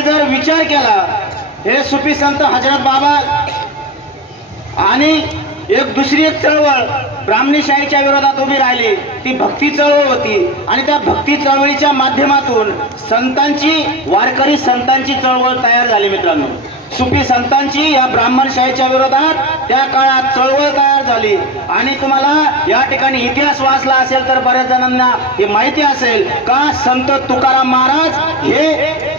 तुम्ही जर विचार केला हे सुफी संत हजरत बाबा आणि एक दुसरी एक चळवळ ब्राह्मणीशाहीच्या विरोधात उभी राहिली ती भक्ती चळवळ होती. आणि त्या भक्ती चळवळीच्या माध्यमातून संतांची वारकरी संतांची चळवळ तयार झाली मित्रांनो. सुफी संतांची या ब्राह्मणशाहीच्या विरोधात त्या काळात चळवळ तयार झाली. आणि तुम्हाला या ठिकाणी इतिहास वाचला असेल तर बऱ्याच जणांना हे माहिती असेल का संत तुकाराम महाराज हे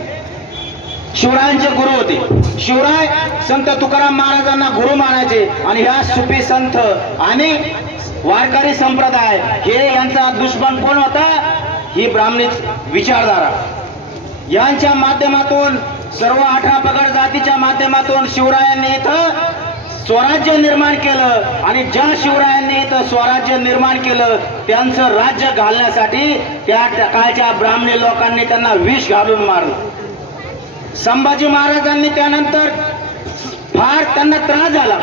शिवरायांचे गुरु होते. शिवराय संत तुकाराम महाराजांना गुरु मानायचे आणि ह्या सुपी संत आणि वारकरी संप्रदाय हे यांचा दुश्मन कोण होता? ही ब्राह्मणी विचारधारा. यांच्या माध्यमातून सर्व अठरा पगड जातीच्या माध्यमातून शिवरायांनी इथं स्वराज्य निर्माण केलं आणि ज्या शिवरायांनी इथं स्वराज्य निर्माण केलं त्यांचं राज्य घालण्यासाठी त्या काळच्या ब्राह्मणी लोकांनी त्यांना विष घालून मारलं. संभाजी महाराजांनी त्यानंतर फार त्यांना त्रास झाला.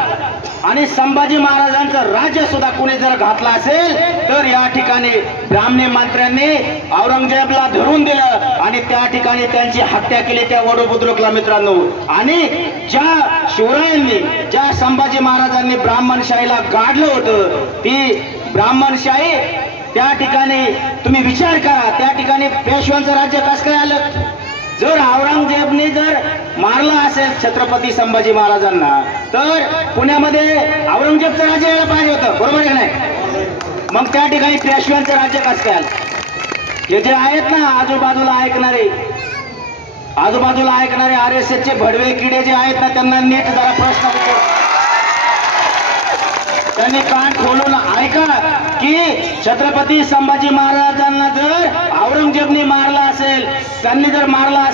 आणि संभाजी महाराजांचं राज्य सुद्धा कोणी जर घातलं असेल तर या ठिकाणी ब्राह्मणी मंत्र्यांनी औरंगजेबला धरून दिलं आणि त्या ठिकाणी त्यांची हत्या केली त्या वडोबुद्रुकला मित्रांनो. आणि ज्या शिवरायांनी ज्या संभाजी महाराजांनी ब्राह्मणशाहीला गाडलं होतं ती ब्राह्मणशाही त्या ठिकाणी तुम्ही विचार करा त्या ठिकाणी पेशव्यांचं राज्य कसं काय आलं? जर औरंगजेबने जर मारला असेल छत्रपती संभाजी महाराजांना तर पुण्यामध्ये औरंगजेबचं राज्य यायला पाहिजे होतं. बरोबर आहे नाही? मग त्या ठिकाणी पेशव्यांचं राज्य कसं काय हे जे आहेत ना आजूबाजूला ऐकणारे आजूबाजूला ऐकणारे आर एस चे भडवे किडे जे आहेत ना त्यांना नीट जरा प्रश्न विचार. त्यांनी कान खोलून ऐका की छत्रपती संभाजी महाराजांना जर औरंगजेबने मारला असेल त्यांनी जर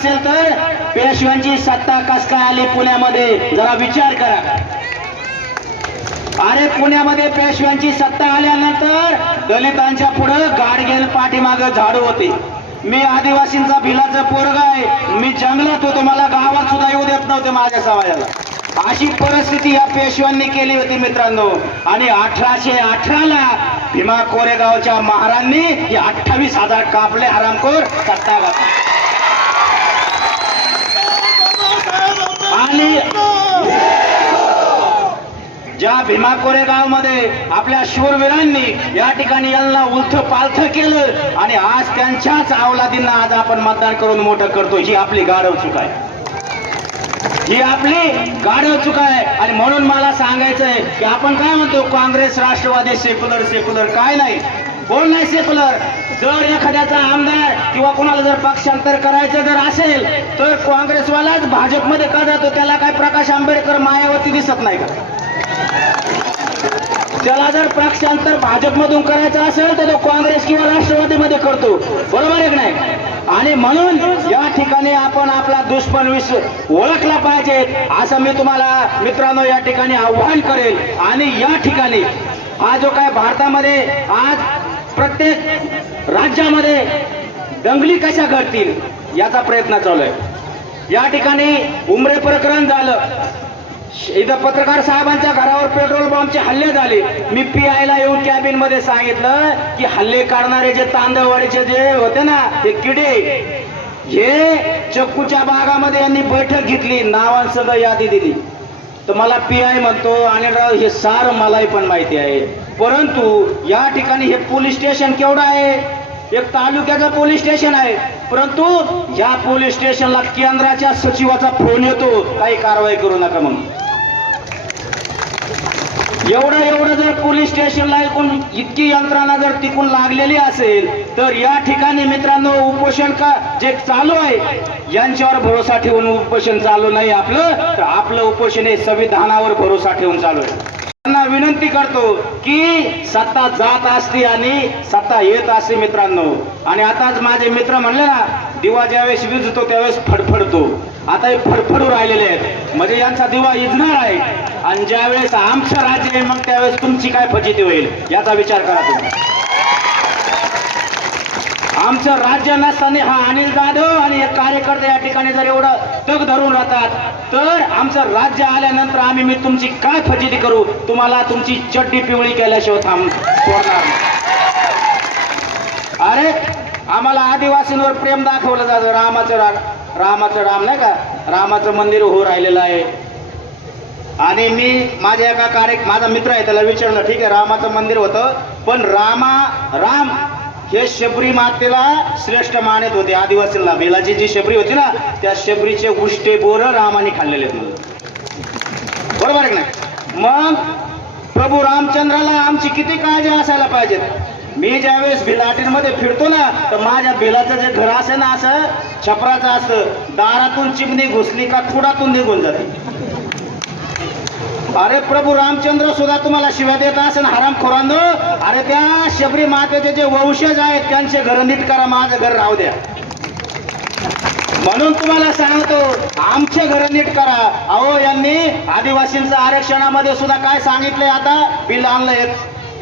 असेल तर पेशव्यांची सत्ता कस काय आली पुण्यामध्ये? जरा विचार करा. अरे पुण्यामध्ये पेशव्यांची सत्ता आल्यानंतर दलितांच्या पुढे गाडगेल पाठीमाग झाडू होते. मी आदिवासींचा भिलाचं पोरग आहे. मी जंगलात होतो. मला गावात सुद्धा येऊ देत नव्हते माझ्या समाजाला अशी परिस्थिती या पेशव्यांनी केली होती मित्रांनो. आणि अठराशे अठराला भीमा कोरेगावच्या महारांनी ही अठ्ठावीस हजार कापले आरामखोर सत्ता घातली आणि ज्या भीमा कोरेगावमध्ये आपल्या शूरवीरांनी या ठिकाणी यांना उलथ पालथ केलं आणि आज त्यांच्याच अवलादींना आज आपण मतदान करून मोठं करतो ही आपली गाढव चूक आहे. ही आपली गाढव चूक आहे. आणि म्हणून मला सांगायचं आहे की आपण काय म्हणतो? काँग्रेस राष्ट्रवादी सेक्युलर सेक्युलर काय नाही. कोण नाही सेक्युलर? जर एखाद्याचा आमदार किंवा कोणाला जर पक्षांतर करायचं जर असेल तर काँग्रेसवालाच भाजपमध्ये का जातो? त्याला काय प्रकाश आंबेडकर मायावती दिसत नाही का? त्याला जर पक्षांतर भाजपमधून करायचं असेल तर तो काँग्रेस किंवा राष्ट्रवादीमध्ये करतो. बरोबर आहे नाही? आणि म्हणून या ठिकाणी आपण आपला दुश्मन विष ओळखला पाहिजे असं मी तुम्हाला मित्रांनो या ठिकाणी आव्हान करेल. आणि या ठिकाणी हा जो काय भारतामध्ये आज प्रत्येक राज्यामध्ये दंगली कशा घडतील याचा प्रयत्न चालू आहे. या ठिकाणी उमरे प्रकरण झालं. इथं पत्रकार साहेबांच्या घरावर पेट्रोल बॉम्बचे हल्ले झाले. मी पी आयला येऊन कॅबिनमध्ये सांगितलं की हल्ले करणारे जे तांदळवाडीचे जे होते ना ते किडे हे चक्कूच्या बागामध्ये यांनी बैठक घेतली नावांसह यादी दिली. तर मला पी आय म्हणतो आणि हे सार मलाही पण माहिती आहे. परंतु या ठिकाणी हे पोलीस स्टेशन केवढं आहे? एक तालुक्याचं पोलीस स्टेशन आहे. परंतु या पोलीस स्टेशनला केंद्राच्या सचिवाचा फोन येतो. काही कारवाई करू नका म्हणून. एवढं एवढं जर पोलीस स्टेशनला एकूण इतकी यंत्रणा जर टिकून लागलेली असेल तर या ठिकाणी मित्रांनो उपोषण का जे चालू आहे यांच्यावर भरोसा ठेवून उपोषण चालू नाही आपलं तर आपलं उपोषण हे संविधानावर भरोसा ठेवून चालू आहे. त्यांना विनंती करतो की सत्ता जात असते आणि सत्ता येत असते मित्रांनो. आणि आताच माझे मित्र म्हणले ना दिवा ज्यावेळेस विजतो त्यावेळेस फडफडतो. आता हे फडफडू राहिलेले आहेत. म्हणजे यांचा दिवा इजणार आहे. आणि ज्यावेळेस आमचं राज्य आहे मग त्यावेळेस तुमची काय फजिती होईल? याचा विचार करा तुम्ही. आमचं राज्य नसताना हा अनिल जाधव आणि एक कार्यकर्ते या ठिकाणी जर एवढं तग धरून राहतात तर आमचं राज्य आल्यानंतर आम्ही मी तुमची काय फजिती करू? तुम्हाला तुमची चड्डी पिवळी केल्याशिवाय थांब सोडणार अरे आम्हाला आदिवासींवर प्रेम दाखवलं जातं. रामाचं राग रामाचं राम नाही का? रामाचं मंदिर हो राहिलेलं आहे. आणि मी माझ्या एका कार्य माझा मित्र आहे त्याला विचारलं ठीक आहे रामाचं मंदिर होतं पण रामा राम हे शबरी मातेला श्रेष्ठ मानत होते आदिवासींना. बेलाची जी शबरी होती ना त्या शबरीचे उष्टे बोर रामाने खाल्लेले आहेत बरोबर आहे ना मग प्रभू रामचंद्राला आमची किती काळजी असायला पाहिजेत? मी ज्यावेळेस मध्ये फिरतो ना तर माझ्या बिलाचं जे घर असेल ना असं छपराचं असतं. दारातून चिमणी घुसली का खुडातून निघून जाते. अरे प्रभू रामचंद्र सुद्धा तुम्हाला शिव्या देत असेल हरामखोरांनो. अरे त्या शबरी मातेचे जे वंशज आहेत त्यांचे घर नीट करा माझं घर राहू द्या. म्हणून तुम्हाला सांगतो आमचे घर नीट करा. अहो यांनी आदिवासींचं आरक्षणामध्ये सुद्धा काय सांगितलंय आता? बिल आणलं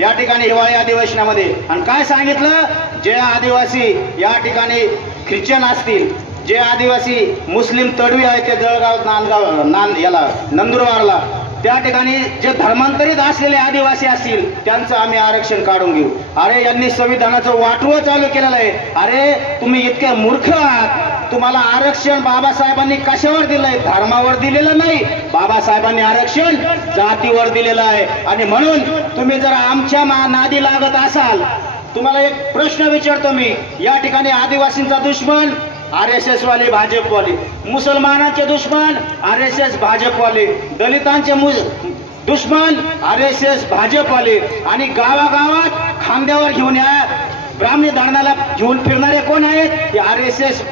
या ठिकाणी हिवाळी अधिवेशनामध्ये. आणि काय सांगितलं? जे आदिवासी या ठिकाणी ख्रिश्चन असतील जे आदिवासी मुस्लिम तडवी आहेत ते जळगाव नांदगाव नांद याला नंदुरबारला त्या ठिकाणी जे धर्मांतरित असलेले आदिवासी असतील त्यांचं आम्ही आरक्षण काढून घेऊ. अरे यांनी संविधानाचं वाटवं चालू केलेलं आहे. अरे तुम्ही इतके मूर्ख आहात. तुम्हाला आरक्षण बाबासाहेबांनी कशावर दिलंय? धर्मावर दिलेलं नाही. बाबासाहेबांनी आरक्षण जातीवर दिलेलं आहे. आणि म्हणून तुम्ही जर आमच्या मा- नादी लागत असाल तुम्हाला एक प्रश्न विचारतो मी. या ठिकाणी आदिवासींचा दुश्मन आर एस एस वाले भाजपवाले. मुसलमानांचे दुश्मन आर एस एस भाजपवाले. दलितांचे मु दुश्मन आर एस एस भाजपवाले. आणि गावागावात खांद्यावर घेऊन या. ब्राह्मणी धरणाला घेऊन फिरणारे कोण आहेत? हे आर एस एस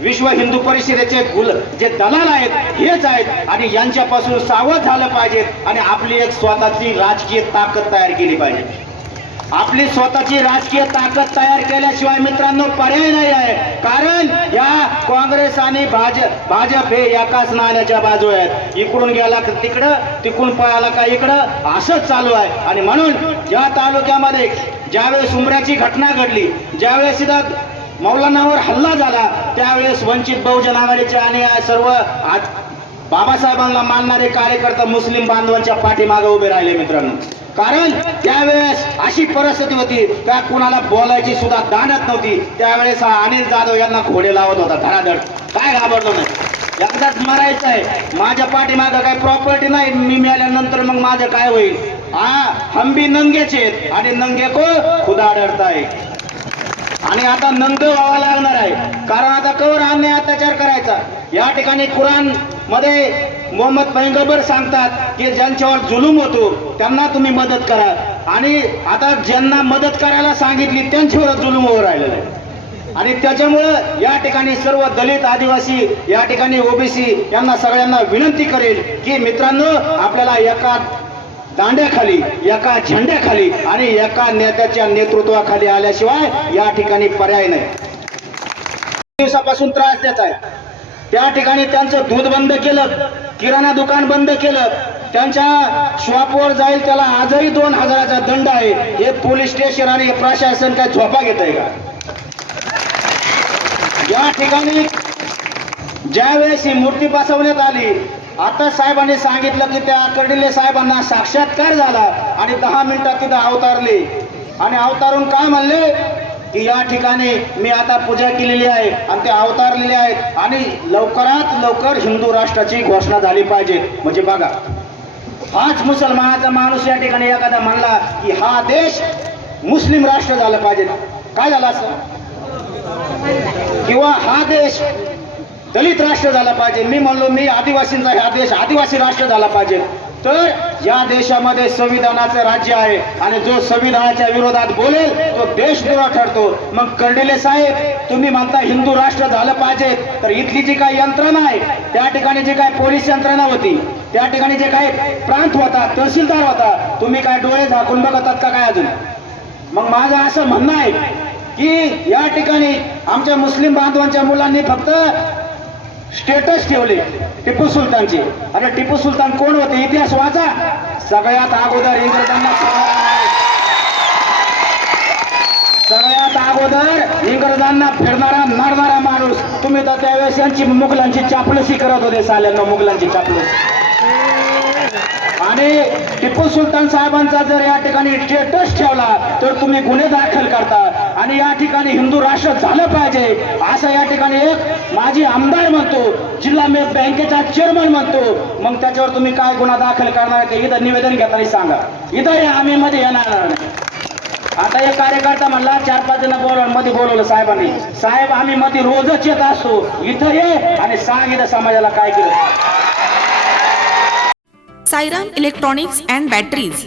विश्व हिंदू परिषदेचे गुल जे दलाल आहेत हेच आहेत आणि यांच्यापासून सावध झालं पाहिजेत आणि आपली एक स्वतःची राजकीय ताकद तयार केली पाहिजे. आपली स्वतःची राजकीय ताकद तयार केल्याशिवाय मित्रांनो पर्याय नाही आहे. कारण या काँग्रेस आणि भाजप भाजप हे एकाच नाण्याच्या बाजू आहेत. इकडून गेला का तिकडं तिकडून पळाला का इकडं असंच चालू आहे. आणि म्हणून या तालुक्यामध्ये ज्यावेळेस उमऱ्याची घटना घडली ज्यावेळेस मौलानावर हल्ला झाला. त्यावेळेस वंचित बहुजन आघाडीचे आणि सर्व बाबासाहेबांना मानणारे कार्यकर्ता मुस्लिम बांधवांच्या पाठीमागे उभे राहिले मित्रांनो. कारण त्यावेळेस अशी परिस्थिती होती त्या कुणाला बोलायची सुद्धा दांडत नव्हती. त्यावेळेस हा अनिल जाधव यांना घोडे लावत होता धडाधड. काय घाबरलो नाही. एकदाच मरायचं आहे. माझ्या पाठीमागं काय प्रॉपर्टी नाही मी मिळाल्यानंतर मग माझं काय होईल? हा हम भी नंगेचे आहेत. आणि नंगे को खुदा डरताय आणि आता नंद व्हावा लागणार आहे. कारण आता कवर अन्याय अत्याचार करायचा. या ठिकाणी कुराणमध्ये मोहम्मद पैगंबर सांगतात की ज्यांच्यावर जुलूम होतो त्यांना तुम्ही मदत करा. आणि आता ज्यांना मदत करायला सांगितली त्यांच्यावर जुलूम होऊ राहिलेलं आहे. आणि त्याच्यामुळं या ठिकाणी सर्व दलित आदिवासी या ठिकाणी ओबीसी यांना सगळ्यांना विनंती करेल की मित्रांनो आपल्याला एका दांड्याखाली एका झेंड्याखाली आणि एका नेत्याच्या नेतृत्वाखाली आल्याशिवाय या ठिकाणी पर्याय नाही. दिवसापासून त्रास देत आहे. त्या ठिकाणी त्यांचं दूध बंद केलं किराणा दुकान बंद केलं त्यांच्या शॉपवर जाईल त्याला आजही दोन हजाराचा दंड आहे. हे पोलीस स्टेशन आणि प्रशासन काय झोपा घेत आहे का? या ठिकाणी ज्यावेळेस ही मूर्ती बसवण्यात आली आता साहेबांनी सांगितलं की त्या कर्डिले साहेबांना साक्षात्कार झाला आणि दहा मिनिटात तिथं अवतारले. आणि अवतारून काय म्हणले? की या ठिकाणी मी आता पूजा केलेली आहे आणि ते अवतारलेले आहेत आणि लवकरात लवकर हिंदू राष्ट्राची घोषणा झाली पाहिजे. म्हणजे बघा हाच मुसलमानाचा माणूस या ठिकाणी एखादा म्हणला की हा देश मुस्लिम राष्ट्र झालं पाहिजे. काय झालं असं? किंवा हा देश दलित राष्ट्र झाला पाहिजे. मी म्हणलो मी आदिवासींचा हा देश आदिवासी राष्ट्र झाला पाहिजे. तर या देशामध्ये संविधानाचं राज्य आहे आणि जो संविधानाच्या विरोधात बोलेल तो देशद्रोह ठरतो. मग कर्डिले साहेब तुम्ही म्हणता हिंदू राष्ट्र झालं पाहिजे तर इथली जी काही यंत्रणा आहे त्या ठिकाणी जी काय पोलीस यंत्रणा होती त्या ठिकाणी जे काही प्रांत होता तहसीलदार होता तुम्ही काय डोळे झाकून बघतात का काय अजून? मग माझं असं म्हणणं आहे की या ठिकाणी आमच्या मुस्लिम बांधवांच्या मुलांनी फक्त स्टेटस ठेवले टिपू सुलतानचे. अरे टिपू सुलतान कोण होते? इतिहास वाचा. सगळ्यात अगोदर इंग्रजांना सगळ्यात अगोदर इंग्रजांना फिरणारा मारणारा माणूस. तुम्ही तर त्यावेळेस यांची मुघलांची चापलसी करत होते साल्यांना मुघलांची चापलूस. आणि टिपू सुलतान साहेबांचा जर या ठिकाणी स्टेटस ठेवला तर तुम्ही गुन्हे दाखल करता. आणि या ठिकाणी हिंदू राष्ट्र झालं पाहिजे. असं या ठिकाणी एक माजी आमदार म्हणतो जिल्हा मे बँकेचा चेअरमन म्हणतो. मग त्याच्यावर तुम्ही काय गुन्हा दाखल करणार इथं निवेदन घेताना सांगा. इथं या आम्ही मध्ये येणार. नाही आता एक कार्यकर्ता म्हणला चार पाच जण बोलवलं मध्ये बोलवलं साहेबांनी. साहेब आम्ही मध्ये रोजच येत असतो. इथं ये आणि सांग इथं समाजाला काय केलं. Sairam electronics and batteries.